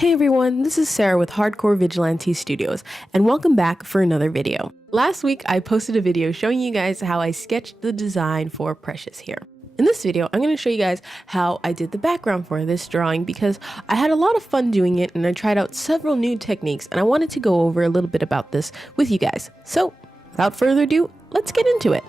Hey everyone, this is Sarah with Hardcore Vigilante Studios, and welcome back for another video. Last week, I posted a video showing you guys how I sketched the design for Precious here. In this video, I'm going to show you guys how I did the background for this drawing because I had a lot of fun doing it and I tried out several new techniques and I wanted to go over a little bit about this with you guys. So, without further ado, let's get into it.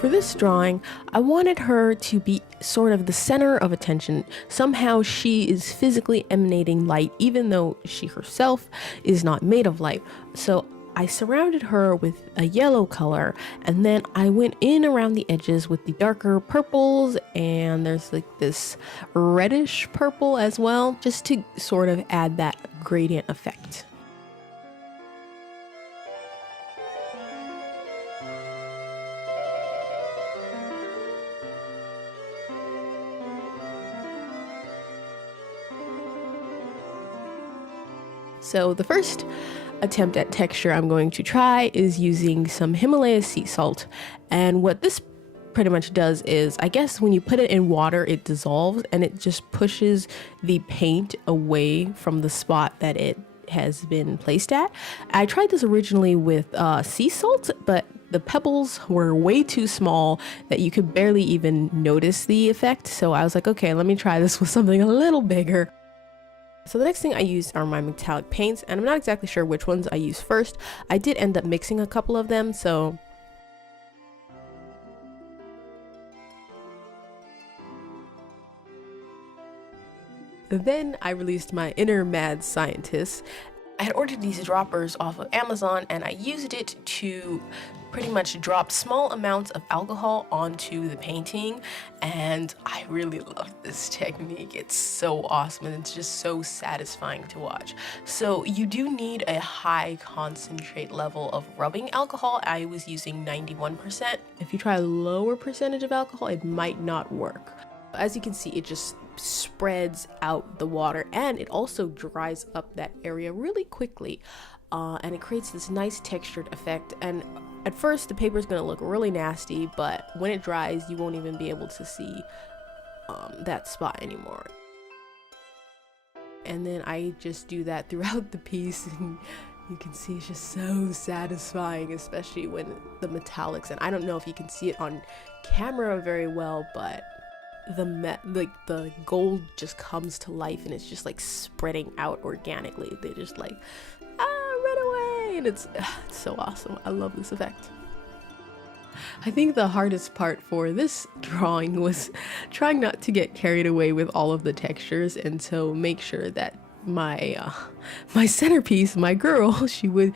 For this drawing, I wanted her to be sort of the center of attention. Somehow she is physically emanating light, even though she herself is not made of light. So I surrounded her with a yellow color, and then I went in around the edges with the darker purples, and there's like this reddish purple as well, just to sort of add that gradient effect. So the first attempt at texture I'm going to try is using some Himalaya sea salt. And what this pretty much does is, I guess when you put it in water, it dissolves and it just pushes the paint away from the spot that it has been placed at. I tried this originally with sea salt, but the pebbles were way too small that you could barely even notice the effect. So I was like, okay, let me try this with something a little bigger. So the next thing I used are my metallic paints, and I'm not exactly sure which ones I used first. I did end up mixing a couple of them, so then I released my inner mad scientist. I had ordered these droppers off of Amazon and I used it to pretty much drop small amounts of alcohol onto the painting, and I really love this technique. It's so awesome and it's just so satisfying to watch. So you do need a high concentrate level of rubbing alcohol. I was using 91%. If you try a lower percentage of alcohol, it might not work. As you can see, it just spreads out the water and it also dries up that area really quickly, and it creates this nice textured effect. And at first the paper is going to look really nasty, but when it dries you won't even be able to see that spot anymore. And then I just do that throughout the piece, and you can see it's just so satisfying, especially when the metallics, and I don't know if you can see it on camera very well, but the gold just comes to life and it's just like spreading out organically. They just like run away, and it's so awesome. I love this effect. I think the hardest part for this drawing was trying not to get carried away with all of the textures, and so make sure that my centerpiece, my girl, she would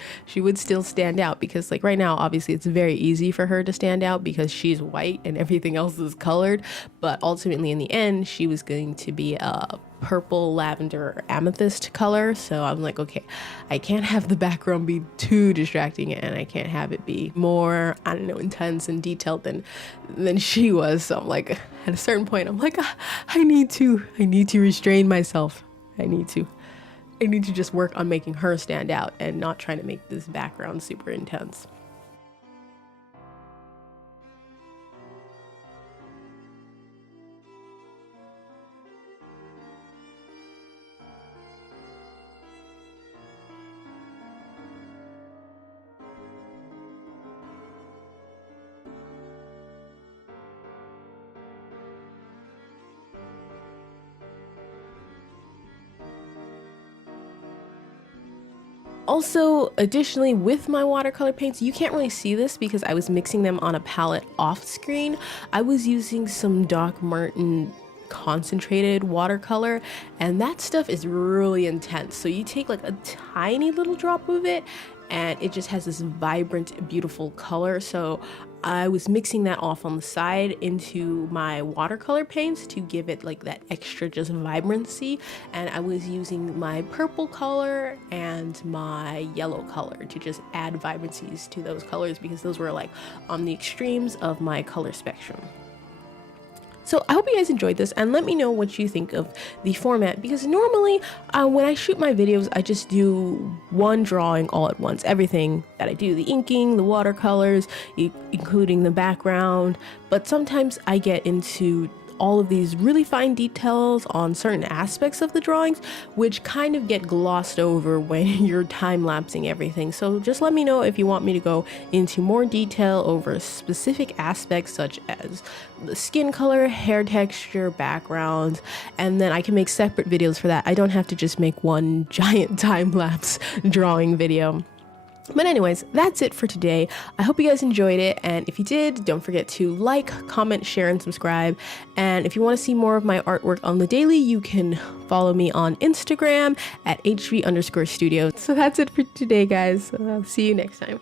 still stand out, because like right now obviously it's very easy for her to stand out because she's white and everything else is colored, but ultimately in the end she was going to be a purple, lavender, amethyst color. So I'm like, okay, I can't have the background be too distracting and I can't have it be more, I don't know, intense and detailed than she was. So I'm like, at a certain point I'm like, I need to restrain myself. I need to just work on making her stand out and not trying to make this background super intense. Also, additionally, with my watercolor paints, you can't really see this because I was mixing them on a palette off screen. I was using some Doc Martin concentrated watercolor, and that stuff is really intense. So you take like a tiny little drop of it and it just has this vibrant, beautiful color. So I was mixing that off on the side into my watercolor paints to give it like that extra just vibrancy, and I was using my purple color and my yellow color to just add vibrancies to those colors, because those were like on the extremes of my color spectrum. So I hope you guys enjoyed this, and let me know what you think of the format, because normally when I shoot my videos, I just do one drawing all at once. Everything that I do, the inking, the watercolors, including the background, but sometimes I get into all of these really fine details on certain aspects of the drawings, which kind of get glossed over when you're time-lapsing everything. So just let me know if you want me to go into more detail over specific aspects such as the skin color, hair texture, background, and then I can make separate videos for that. I don't have to just make one giant time-lapse drawing video. But anyways, that's it for today. I hope you guys enjoyed it, and if you did, don't forget to like, comment, share, and subscribe. And if you want to see more of my artwork on the daily, you can follow me on Instagram at hv_studio. So that's it for today, guys. See you next time.